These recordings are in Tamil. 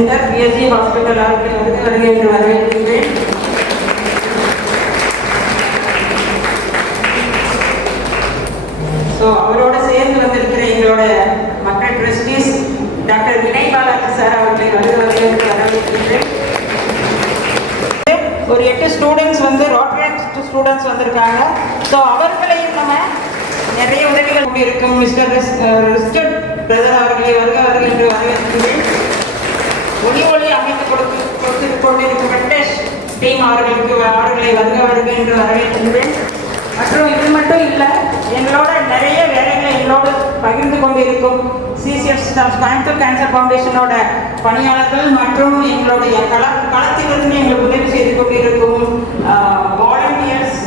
சென்டர் பிஎஸ்சி ஹாஸ்பிட்டல் அவர்களை வருக என்று வரவேற்கின்றேன். ஸோ அவரோட சேர்ந்து வந்திருக்கிற எங்களோட மக்கள் trustees doctor Vinay Balaji sir அவர்களை வருக என்று வரவேற்கின்றேன். ஒரு 8 ஸ்டூடெண்ட்ஸ் வந்து ரோட்டரி ஸ்டூடெண்ட்ஸ் வந்திருக்காங்க. ஸோ அவர்களையும் நம்ம நிறைய உதவிகள் இருக்கும். மிஸ்டர் ரிஸ்டட் பிரதர் அவர்களை வருக என்று வரவேற்கின்றேன். ஒளி அமைத்து கொடுத்து கொண்டிருக்கும் வெங்கடேஷ் டீம் அவர்களை வருக என்று வரவேற்கின்றேன். மற்றும் இது மட்டும் இல்லை, எங்களோட நிறைய வேலைகளை எங்களோடு பகிர்ந்து கொண்டிருக்கும் சிசிஎஃப் ஸ்டாஃப், கோயம்புத்தூர் கேன்சர் ஃபவுண்டேஷனோட பணியாளர்கள் மற்றும் எங்களுடைய களத்திலிருந்து எங்களுக்கு உதவி செய்து கொண்டிருக்கும் வாலண்டியர்ஸ்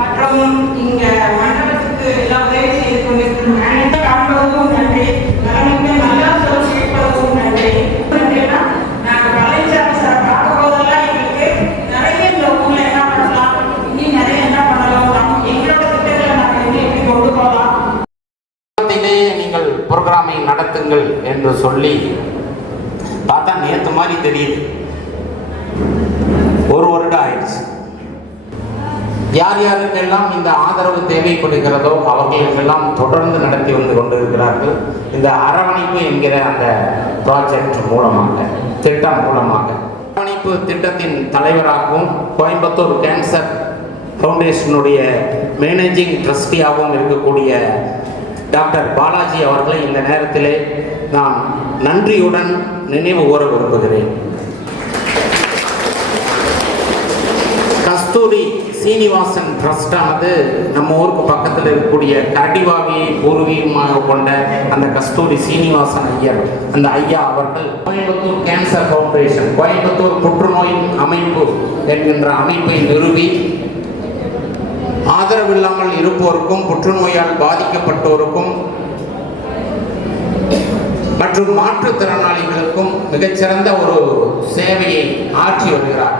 மற்றும் இங்கே மண்டபத்துக்கு எல்லாம் உதவி செய்து கொண்டிருக்கும் அனைத்து காண்பதற்கும் நன்றி. நலனுக்கு நல்லா சொல்லி கேட்பதற்கும் நன்றி. நாங்கள் கலைஞர் சார் பார்க்கும் போதெல்லாம் எங்களுக்கு நிறைய இந்த ஊரில் என்ன பண்ணலாம், இன்னும் நிறைய என்ன பண்ணலாம், எங்களோட திட்டங்களை நாங்கள் இன்னும் எப்படி கொண்டு போகலாம். நீங்கள் புரோகிராமை நடத்துங்கள் என்று சொல்லி பார்த்தா நேற்று மாதிரி தெரியுது. ஒரு வருடம் ஆயிடுச்சு. யார் யாருக்கெல்லாம் இந்த ஆதரவு தேவைப்படுகிறதோ அவர்களுக்கெல்லாம் தொடர்ந்து நடத்தி வந்து கொண்டிருக்கிறார்கள். இந்த அரவணைப்பு என்கிற அந்த ப்ராஜெக்ட் மூலமாக, திட்டம் மூலமாக, அரவணைப்பு திட்டத்தின் தலைவராகவும் கோயம்புத்தூர் கேன்சர் ஃபவுண்டேஷனுடைய மேனேஜிங் ட்ரஸ்டியாகவும் இருக்கக்கூடிய டாக்டர் பாலாஜி அவர்களை இந்த நேரத்திலே நான் நன்றியுடன் நினைவு கூற விரும்புகிறேன். கஸ்தூரி சீனிவாசன் ட்ரஸ்டானது நம்ம ஊருக்கு பக்கத்தில் இருக்கக்கூடிய கரடிவாவியை பூர்வீகமாக கொண்ட அந்த கஸ்தூரி சீனிவாசன் ஐயர், அந்த ஐயா அவர்கள் கோயம்புத்தூர் கேன்சர் ஃபவுண்டேஷன், கோயம்புத்தூர் புற்றுநோய் அமைப்பு என்கின்ற அமைப்பை நிறுவி ஆதரவில்லாமல் இருப்போருக்கும், புற்றுநோயால் பாதிக்கப்பட்டோருக்கும் மற்றும் மாற்றுத்திறனாளிகளுக்கும் மிகச்சிறந்த ஒரு சேவையை ஆற்றி வருகிறார்.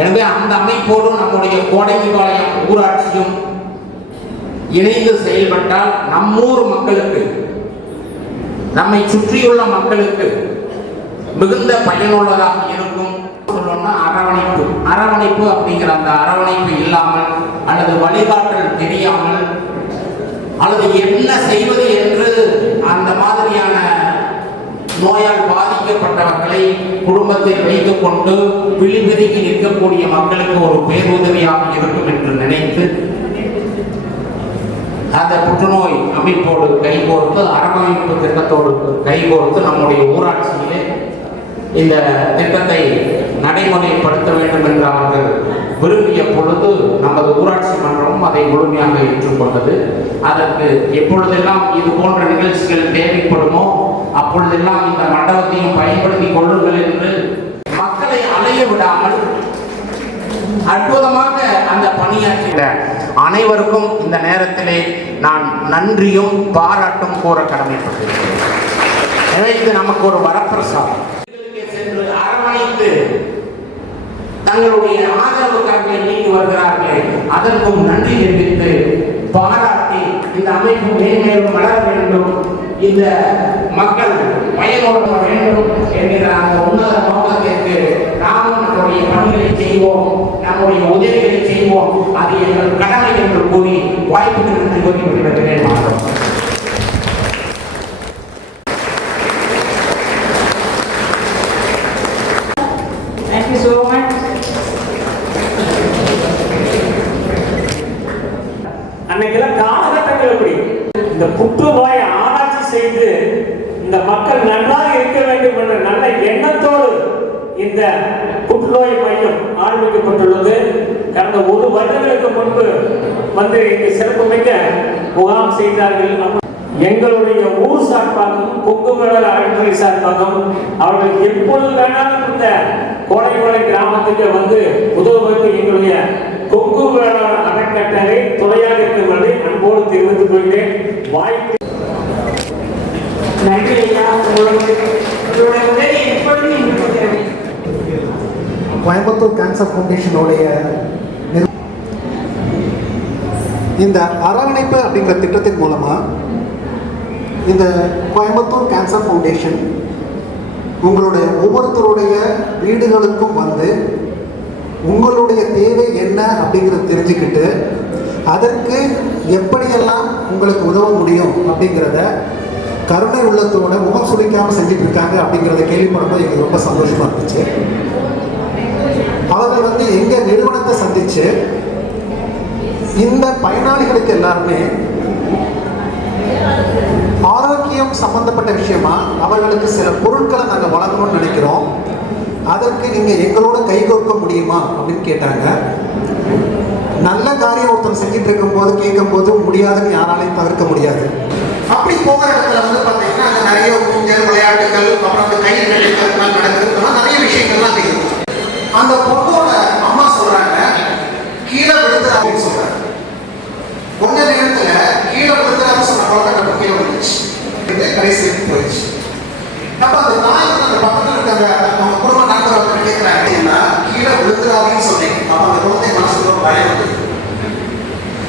எனவே அந்த அமைப்போடு நம்முடைய கோடைப்பாளையம் ஊராட்சியும் இணைந்து செயல்பட்டால் நம்மூர் மக்களுக்கு, நம்மை சுற்றியுள்ள மக்களுக்கு மிகுந்த பயனுள்ளதாக இருக்கும். சொல்லணும்னா அரவணைப்பு அப்படிங்கிற அந்த அரவணைப்பு இல்லாமல் அல்லது வழிகாட்டல் தெரியாமல் அல்லது என்ன செய்வது என்று அந்த மாதிரியான நோயால் பாதிக்கப்பட்டவர்களை குடும்பத்தில் வைத்துக் கொண்டு விழிபெருகி நிற்கக்கூடிய மக்களுக்கு ஒரு பேருதவியாக இருக்கும் என்று நினைத்து அந்த புற்றுநோய் அமைப்போடு கைகோர்த்து, அரவணைப்பு திட்டத்தோடு கைகோர்த்து நம்முடைய ஊராட்சியிலே இந்த திட்டத்தை நடைமுறைப்படுத்த வேண்டும் என்று அவர்கள் விரும்பிய பொழுது நமது ஊராட்சி மன்றமும் அதை முழுமையாக ஏற்றுக்கொண்டது. அதற்கு எப்பொழுதெல்லாம் இது போன்ற நிகழ்ச்சிகள் தேவைப்படுமோ அப்பொழுதெல்லாம் இந்த மண்டபத்தையும் பயன்படுத்திக் கொள்ளுங்கள் என்று மக்களை அலைய விடாமல் அற்புதமாக அந்த பணியாற்றிய அனைவருக்கும் இந்த நேரத்திலே நான் நன்றியும் பாராட்டும் கூற கடமைப்பட்டிருக்கிறேன். எனவே இது நமக்கு ஒரு வரப்பிரசாதம். சென்று அரவணைத்து தங்களுடைய ஆதரவு கரங்களை நீக்கி வருகிறார்கள். அதற்கும் நன்றி தெரிவித்து பாராட்டி இந்த அமைப்பு மேன்மேலும் வளர வேண்டும், இந்த மக்கள் பயனுள்ள வேண்டும் என்கிற அந்த உன்னத நோக்கத்திற்கு நாமும் நம்முடைய பணிகளை செய்வோம், நம்முடைய உதவிகளை செய்வோம். அது எங்கள் கடமை என்று கூறி வாய்ப்புக்கு நன்றி கூறி விடுகிறேன். Thank you so much. அன்னைக்கெல்லாம் காலகட்டங்கள் எப்படி இந்த புற்றுநோயை ஆராய்ச்சி செய்து இந்த மக்கள் நன்றாக இருக்க வேண்டும் என்ற நல்ல எண்ணத்தோடு இந்த புற்றுநோய் மையம் ஆரம்பிக்கப்பட்டுள்ளது. கடந்த 1 வருடங்களுக்கு முன்பு வந்து இங்கு சிறப்புமிக்க முகாம் செய்தார்கள். எங்களுடைய ஊர் சார்பாகவும் கொங்குமலர் அறக்கட்டளை சார்பாகவும் அவர்கள் எப்பொழுது வேணாலும் இந்த கோடைமலை கிராமத்துக்கு வந்து உதவுவதற்கு எங்களுடைய கொங்குமலர் அறக்கட்டளை துணையாக இருக்கும் என்று அன்போடு தெரிவித்துக் கொள்கிறேன். வாய்ப்பு நன்றி ஐயா. உங்களுடைய உதவி எப்பொழுதும் எங்களுக்கு தேவை. கோயம்புத்தூர் கேன்சர் ஃபவுண்டேஷனுடைய இந்த அரவணைப்பு அப்படிங்கிற திட்டத்தின் மூலமாக இந்த கோயம்புத்தூர் கேன்சர் ஃபவுண்டேஷன் உங்களுடைய ஒவ்வொருத்தருடைய வீடுகளுக்கும் வந்து உங்களுடைய தேவை என்ன அப்படிங்கிறத தெரிஞ்சுக்கிட்டு அதற்கு எப்படியெல்லாம் உங்களுக்கு உதவ முடியும் அப்படிங்கிறத கருணை உள்ளத்தோட முகம் சுளிக்காமல் செஞ்சுட்டு இருக்காங்க அப்படிங்கிறத கேள்விப்படும்போது எங்களுக்கு ரொம்ப சந்தோஷமா இருந்துச்சு. அவர்கள் வந்து எங்கள் நிறுவனத்தை சந்திச்சு இந்த பயனாளிகளுக்கு எல்லாருமே ஆரோக்கியம் சம்பந்தப்பட்ட விஷயமா அவர்களுக்கு சில பொருட்களை நாங்கள் வழங்கணும்னு நினைக்கிறோம், அதற்கு நீங்கள் எங்களோட கைகோர்க்க முடியுமா அப்படின்னு கேட்டாங்க. நல்ல காரியம் ஒருத்தர் செஞ்சுட்டு இருக்கும்போது கேட்கும்போது முடியாதுன்னு யாராலையும் தவிர்க்க முடியாது. அப்படி போகிற இடத்துல வந்து பார்த்தீங்கன்னா அங்கே நிறைய ஊஞ்சல் விளையாட்டுகள், அப்புறம் அந்த கை நிலைகள் நடக்கிறதுலாம் நிறைய விஷயங்கள்லாம் தெரியும். அந்த பொண்ணோட அம்மா சொல்றாங்க கீழே விழுந்து அப்படின்னு சொல்றாங்க. கொஞ்ச நேரத்துல கீழே விழுந்து சொன்ன குழந்தை நம்ம கீழே விழுந்துச்சு, கடைசி போயிடுச்சு. அப்ப அந்த தாய் அந்த பக்கத்தில் இருக்காங்க அவங்க குடும்ப நண்பர் அவங்க கேட்கிறாங்க கீழே விழுந்துடாதீங்கன்னு சொன்னீங்க. அப்ப அந்த குழந்தை மனசுல ஒரு பயம் வந்தது.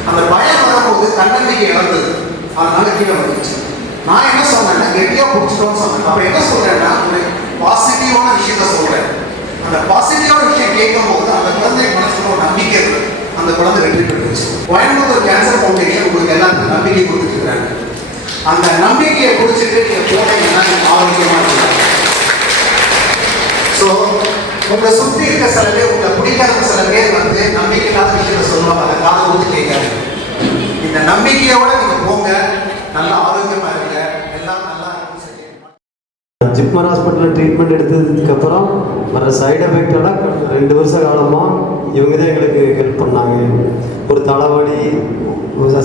அந்த பயம் வரும்போது தன்னம்பிக்கை இழந்தது, அதனால கீழே வந்துச்சு. நான் என்ன சொன்னேன்னா கெட்டியா பிடிச்சிட்டோம்னு சொன்னேன். அப்ப என்ன சொல்றேன்னா ஒரு பாசிட்டிவான விஷயத்த சொல்றேன். அந்த பாசிட்டிவான விஷயம் கேட்கும் போது அந்த குழந்தை மனசுல ஒரு நம்பிக்கை இருக்கு, அந்த குழந்தை வெற்றி பெற்றுச்சு. கோயம்புத்தூர் கேன்சர் ஃபவுண்டேஷன் உங்களுக்கு எல்லாத்துக்கும் நம்பிக்கை கொடுத்துட்டு இருக்காங்க. அந்த நம்பிக்கையை குடிச்சிட்டு நீங்க போனீங்கன்னா ஆரோக்கியமா இருக்கலாம். ஸோ உங்களை சுற்றி இருக்க சில பேர், உங்களை பிடிக்காத சில பேர் வந்து நம்பிக்கை இல்லாத விஷயத்த சொல்லுவாங்க, அதை காதை கொடுத்து கேட்காது. இந்த நம்பிக்கையோட நீங்க போங்க, நல்ல ஆரோக்கியமா இருங்க, எல்லாம் நல்லா இருக்கும். ஜிப்மர் ஹாஸ்பிட்டலில் ட்ரீட்மெண்ட் எடுத்ததுக்கப்புறம் வர சைடு எஃபெக்டெல்லாம் 2 வருஷ காலமாக இவங்க தான் எங்களுக்கு ஹெல்ப் பண்ணாங்க. ஒரு தலைவலி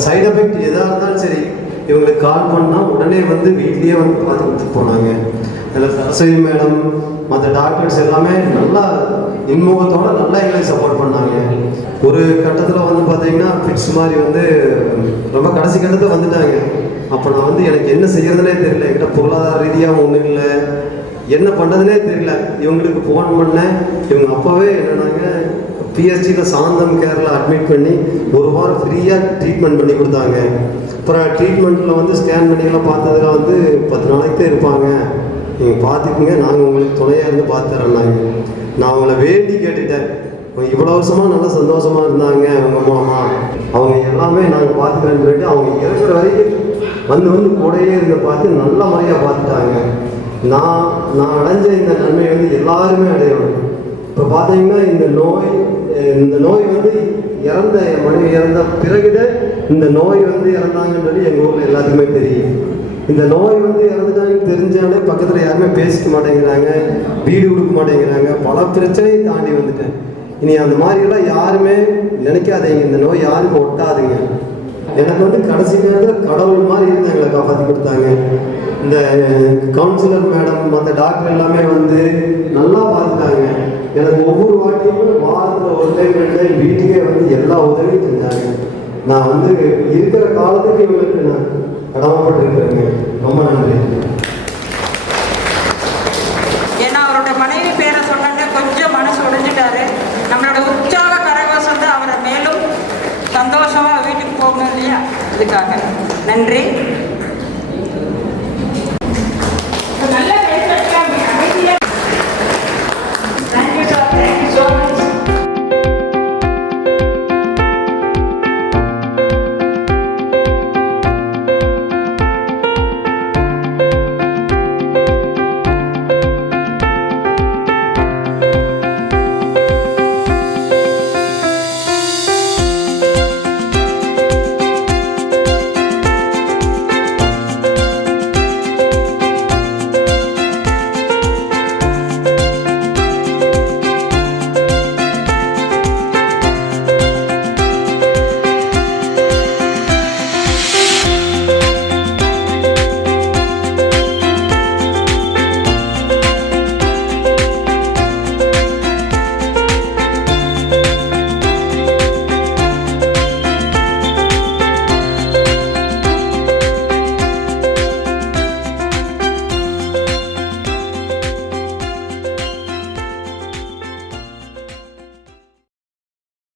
சைடு எஃபெக்ட் எதாக இருந்தாலும் சரி இவங்களுக்கு கால் பண்ணால் உடனே வந்து வீட்லேயே வந்து பார்த்து கொடுத்துட்டு போனாங்க. அதில் சரஸ்வதி மேடம் மற்ற டாக்டர்ஸ் எல்லாமே நல்லா இன்முகத்தோடு நல்லா எங்களுக்கு சப்போர்ட் பண்ணாங்க. ஒரு கட்டத்தில் வந்து பார்த்தீங்கன்னா ஃபிட்ஸ் மாதிரி வந்து ரொம்ப கடைசி கட்டத்தில் வந்துட்டாங்க. அப்போ நான் வந்து எனக்கு என்ன செய்யறதுனே தெரியல, என்கிட்ட பொருளாதார ரீதியாக ஒன்றும் இல்லை, என்ன பண்ணுறதுனே தெரியல. இவங்களுக்கு ஃபோன் பண்ணேன், இவங்க அப்போவே என்னன்னாங்க பிஎஸ்டியில் சாந்தம் கேரில் அட்மிட் பண்ணி 1 வாரம் ஃப்ரீயாக ட்ரீட்மெண்ட் பண்ணி கொடுத்தாங்க. அப்புறம் ட்ரீட்மெண்ட்டில் வந்து ஸ்கேன் பண்ணியெல்லாம் பார்த்ததுல வந்து 10 நாளைக்கு தான் இருப்பாங்க, நீங்கள் பார்த்துக்குங்க, நாங்கள் உங்களுக்கு துணையாக இருந்து பார்த்துறேன்னாங்க. நான் அவங்கள வேண்டி கேட்டுட்டேன். இவ்வளோ வருஷமாக நல்லா சந்தோஷமாக இருந்தாங்க அவங்க மாமா, அவங்க எல்லாமே நாங்கள் பார்த்துக்கிறேன்னு சொல்லிட்டு அவங்க இறக்குற வரைக்கும் வந்து கூடையே இருந்து பார்த்து நல்ல முறையாக பார்த்துட்டாங்க. நான் அடைஞ்ச இந்த நன்மை வந்து எல்லாருமே அடையணும். இப்போ பார்த்தீங்கன்னா இந்த நோய் வந்து இறந்த மனைவி இறந்த பிறகுதான் இந்த நோய் வந்து இறந்தாங்கன்னு சொல்லி எங்கள் ஊரில் எல்லாத்துக்குமே தெரியும். இந்த நோய் வந்து இறந்துட்டாங்கன்னு தெரிஞ்சாலே பக்கத்தில் யாருமே பேசிக்க மாட்டேங்கிறாங்க, வீடு கொடுக்க மாட்டேங்கிறாங்க, பல பிரச்சனையை தாண்டி வந்துட்டேன். இனி அந்த மாதிரியெல்லாம் யாருமே நினைக்காதீங்க, இந்த நோய் யாருக்கும் ஒட்டாதுங்க. எனக்கு வந்து கடைசி நேரத்தில் கடவுள் மாதிரி இருந்து எங்களை காப்பாற்றி கொடுத்தாங்க. இந்த கவுன்சிலர் மேடம் மற்ற டாக்டர் எல்லாமே வந்து நல்லா பார்த்துட்டாங்க. எனக்கு ஒவ்வொரு வாட்டியும் வாரத்தில் 1 டைம் 2 டைம் வீட்டுக்கே வந்து எல்லா உதவியும் செஞ்சாங்க. நான் வந்து இருக்கிற காலத்துக்கு இவங்களுக்கு நான் கடமைப்பட்டிருக்கிறேங்க. ரொம்ப நன்றி. ஏன்னா அவரோட மனைவி பேரை சொன்னாங்க, கொஞ்சம் மனசு உடைஞ்சிட்டாரு. நம்மளோட உற்சாக கரகோஷம் தான் அவரை மேலும் சந்தோஷமா வீட்டுக்கு போகணும் இல்லையா, இதுக்காக நன்றி.